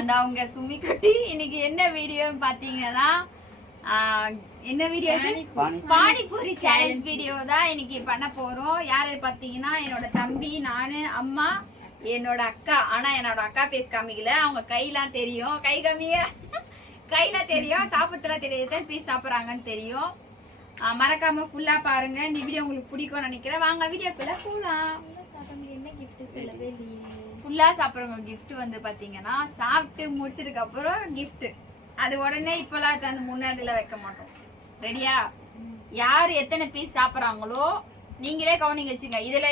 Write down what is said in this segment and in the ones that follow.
அந்த அவங்க சுமி குட்டி இன்னைக்கு என்ன வீடியோன்னு பாத்தீங்கன்னா என்ன வீடியோ இது பானிபூரி சேலஞ்ச் வீடியோ தான் இன்னைக்கு பண்ண போறோம். யாரு பாத்தீங்கன்னா என்னோட தம்பி, நானு, அம்மா, என்னோட அக்கா. ஆனா என்னோட அக்கா பேஸ் காமிக்கல, அவங்க கையெல்லாம் தெரியும். கை காமிய கையில தெரியும், சாப்பிட்டுலாம் தெரியாது, பீஸ் சாப்பிட்றாங்கன்னு தெரியும். மறக்காம ஃபுல்லா பாருங்க. இந்த வீடியோ உங்களுக்கு பிடிக்கும்னு நினைக்கிறேன். வாங்க வீடியோக்குள்ள போலாம். என்ன கிஃப்ட் சொல்லவே இல்லையே. ஃபுல்லா சாப்பிட்றவங்க கிஃப்ட் வந்து பாத்தீங்கன்னா சாப்பிட்டு முடிச்சதுக்கு அப்புறம் கிஃப்ட். அது உடனே இப்பெல்லாம் அந்த முன்னாடில வைக்க மாட்டோம். ரெடியா? யாரு எத்தனை பீஸ் சாப்பிட்றாங்களோ நீங்களே கவுனிங் வச்சுங்க. இதுல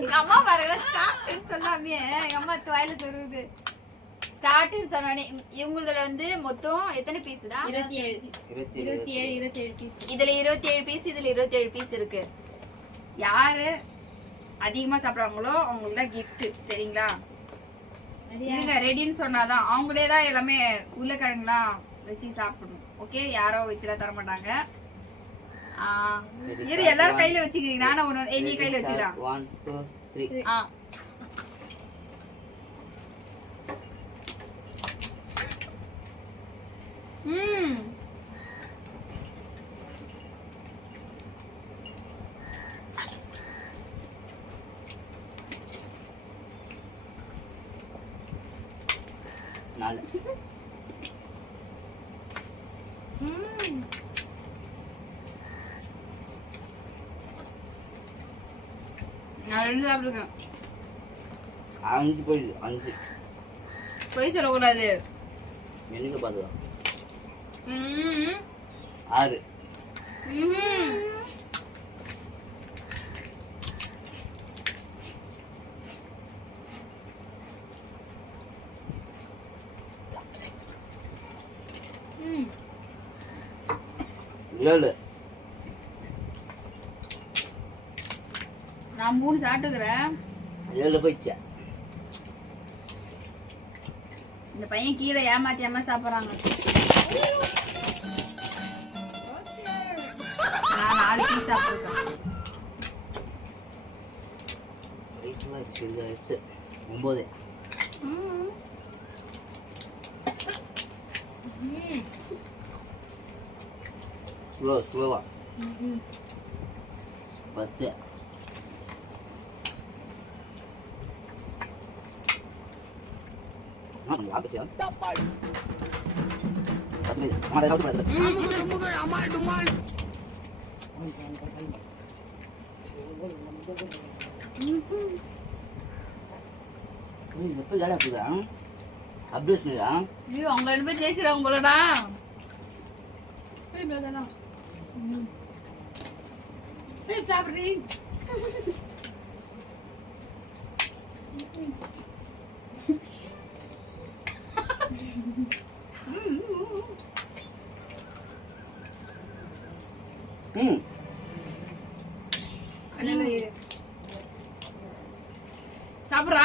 எங்க அம்மா பாருங்க ஸ்டார்ட் சொல்லாமே எங்க அம்மா துவாயில சொல்லுது. ஸ்டார்ட்னு சொன்னோடனே இவங்களதுல வந்து மொத்தம் எத்தனை பீஸ் தான்? 27 பீஸ். இதுல 27 பீஸ், இதுல 27 பீஸ் இருக்கு. யாரு அதிகமா சாப்பிடுறாங்களோ அவங்களுக்கு தான் கிஃப்ட். சரிங்களா? இருங்க, ரெடின்னு சொன்னாதான் அவங்களே தான் எல்லாமே உருளைக்கிழங்குலாம் வச்சு சாப்பிடணும். ஓகே, யாரோ வச்சுலாம் தர மாட்டாங்க. இரு, எல்லாரும் கையில வச்சுக்கிறீங்க. நானும் ஒண்ணு நீ கையில வச்சுக்கலாம். 1 2 3. நாலு. நான் 2 சாப்பிட்டுருக்கேன். 5 போயிடுது. 5 போய் சொல்லக்கூடாது. எனக்கு பாத்துக்கலாம். 6. ஏழு. நான் 3 சாப்பிட்டுக்கிறேன். 7 போயிடுச்சு. இந்த பையன் கீழே ஏமாத்தி சாப்பிட்றாங்க. நான் 4 பீஸ் சாப்பிட்டுருக்கேன். 9. ஸ்லோவா 10. அவங்க 2 பேர் ஜெயிச்சிருவாங்க போலடா. சாப்பிட்றா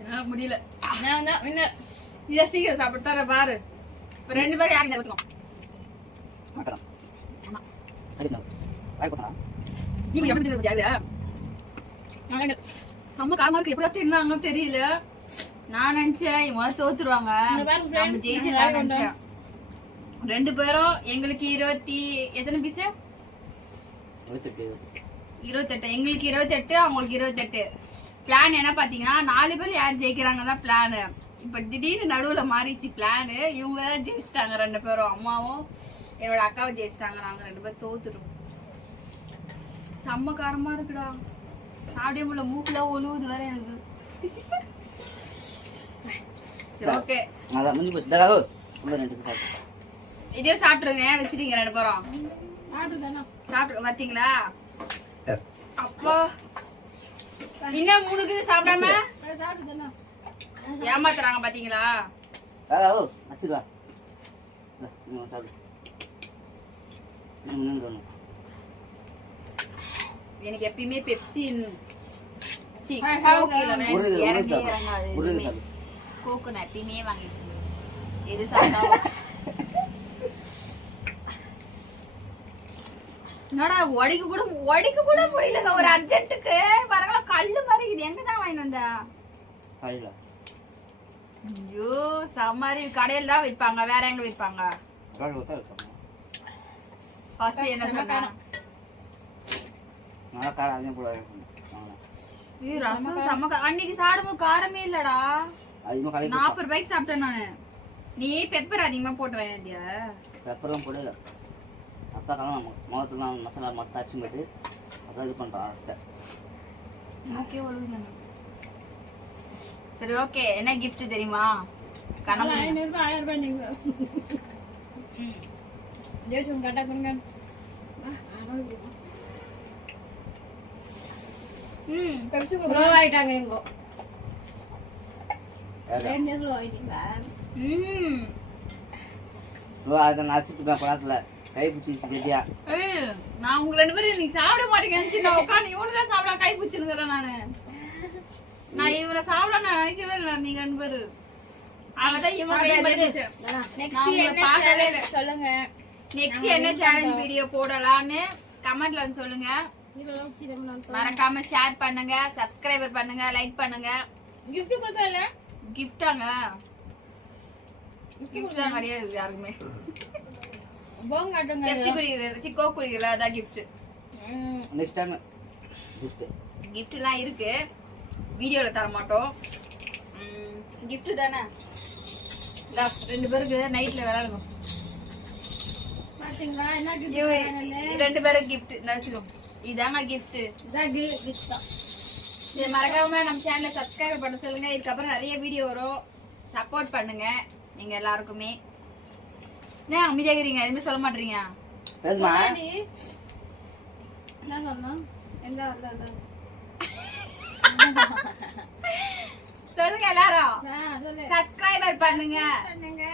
என்னால முடியல. இதை சீக்கிரம் சாப்பிட்டு தர பாரு. இப்ப 2 பேரும் யாரும் நடக்கும் செம்ம காரமா இருக்கு. எப்படியா தின்னாங்கன்னு தெரியல. நான் நினைச்சேன் இவங்க தோத்துருவாங்க, நம்ம ஜெயிச்சிடலாம் நினைச்சேன். 2 பேரும் எங்களுக்கு எத்தனை பீஸ்? 28. எங்களுக்கு 28, அவங்களுக்கு 28. பிளான் என்ன பாத்தீங்கன்னா 4 பேர் யார் ஜெயிக்கிறாங்க தான் பிளானு. இப்ப திடீர்னு நடுவுல மாறிச்சு பிளானு. இவங்க தான் ஜெயிச்சிட்டாங்க 2 பேரும். அம்மாவும் என்னோட அக்காவும் ஜெயிச்சிட்டாங்க. நாங்க 2 பேரும் தோத்துட்டோம். செம்ம காரமா இருக்குடா. சாப்பிட முடியல, மூக்குலாம் ஒழுகுது வேற எனக்கு. சரி, ஓகே. இதையும் சாப்பிட்டுருங்க. வச்சுட்டீங்க 2 பேரும். சாப்பிட்டு பாத்தீங்களா? அப்பா இன்னும் 3 சாப்பிடாம ஏமாத்துறாங்க பாத்தீங்களா? எனக்கு எப்பயுமே பெப்சி கோக்கு நான் எப்பயுமே வாங்கிட்டு எது சாப்பிட்டாலும் என்னடா ஒடிக்க கூட முடியலங்க ஒரு அர்ஜென்ட்டுக்கு. பரவாயில்ல கல்லு மாதிரி இது எங்க தான் வாங்கிட்டு வந்த? கடையில் ஐயோ சமாரி கடையில தான் விற்பாங்க, வேற எங்க விற்பாங்க? கடையில் விட்டா இருக்காங்க. ஃபர்ஸ்ட் என்ன சொன்னா? நல்லா காரம் அதிகம் போட ஐயோ ரசம் செம்ம அன்னைக்கு சாப்பிடும்போது காரமே இல்லடா. அதிகமாக கடையில் 40 ரூபாய்க்கு சாப்பிட்டேன் நானு. நீ பெப்பர் அதிகமா போட்டு வாங்கியா? பெப்பரும் போடல. அப்பா காலம் முகத்துலாம் மசாலா மொத்தம் அடிச்சு போயிட்டு அதான் இது பண்ணுறான் அரைச்சிட்டேன். ஓகே ஒழுங்குங்க. சரி ஓகே, என்ன gift தெரியுமா? கணக்கு 500 ரூபாய் 1000 ரூபாய் நீங்க ஜெயசும் கரெக்டா பண்ணுங்க. பெப்சி ப்ரோ ஆயிட்டாங்க எங்கோ. என்ன ப்ரோ ஆயிட்டீங்களா? அதை நான் அரைச்சிட்டு பழத்தில் கை பிடிச்சி கெட்டியா. ஏய் நான் உங்க ரெண்டு பேரும் நீங்க சாப்பிட மாட்டீங்கன்னு நான் உட்காந்து இவனு தான் சாப்பிட கை பிடிச்சிருக்கிறேன் நான் இவனை சாப்பிட நான் நினைக்கவே இல்லை. நீங்க ரெண்டு பேரு அவதான் இவன் கை பிடிச்சேன். நெக்ஸ்ட் என்ன சேலஞ்ச் சொல்லுங்க, நெக்ஸ்ட் என்ன சேலஞ்ச் வீடியோ போடலாம்னு கமெண்ட்ல வந்து சொல்லுங்க. மறக்காம ஷேர் பண்ணுங்க, சப்ஸ்கிரைபர் பண்ணுங்க, லைக் பண்ணுங்க. gift கொடுத்தா இல்ல கிஃப்டாங்க? gift தான் கிடையாது யாருக்குமே. போங்காட்டுங்க பெப்சி குடிக்கிற சிக்கோ குடிக்கிற அதான் gift. நெக்ஸ்ட் டைம் கிஃப்ட்லாம் இருக்கு, வீடியோல தர மாட்டோம். gift தானே. ரெண்டு பேருக்கு நைட்ல விளையாடணும் பாத்தீங்களா என்ன ரெண்டு பேருக்கு gift நினைச்சிடும். இதாங்க gift. இதான் கிஃப்ட் தான். இது மறக்காம நம்ம சேனலை சப்ஸ்கிரைப் பண்ண சொல்லுங்க. இதுக்கப்புறம் நிறைய வீடியோ வரும், சப்போர்ட் பண்ணுங்க நீங்க எல்லாருக்குமே. ஏன் அமைதியாக இருக்கீங்க, எதுவுமே சொல்ல மாட்டீங்க? பேசுமா என்ன சொல்லணும்? எந்த வரல சொல்லுங்க எல்லாரும். சொல்லு. சப்ஸ்கிரைபர் பண்ணுங்க. பண்ணுங்க.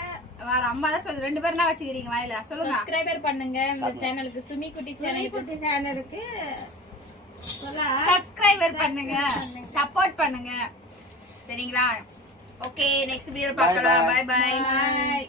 வேற அம்மா தான் சொல்லு, ரெண்டு பேரும் தான் வச்சுக்கிறீங்க வாயில. சொல்லுங்க சப்ஸ்கிரைபர் பண்ணுங்க இந்த சேனலுக்கு, சுமி குட்டி சேனலுக்கு சப்ஸ்கிரைபர் பண்ணுங்க, சப்போர்ட் பண்ணுங்க. சரிங்களா? ஓகே, நெக்ஸ்ட் வீடியோல பார்க்கலாம். Bye bye. பாய்.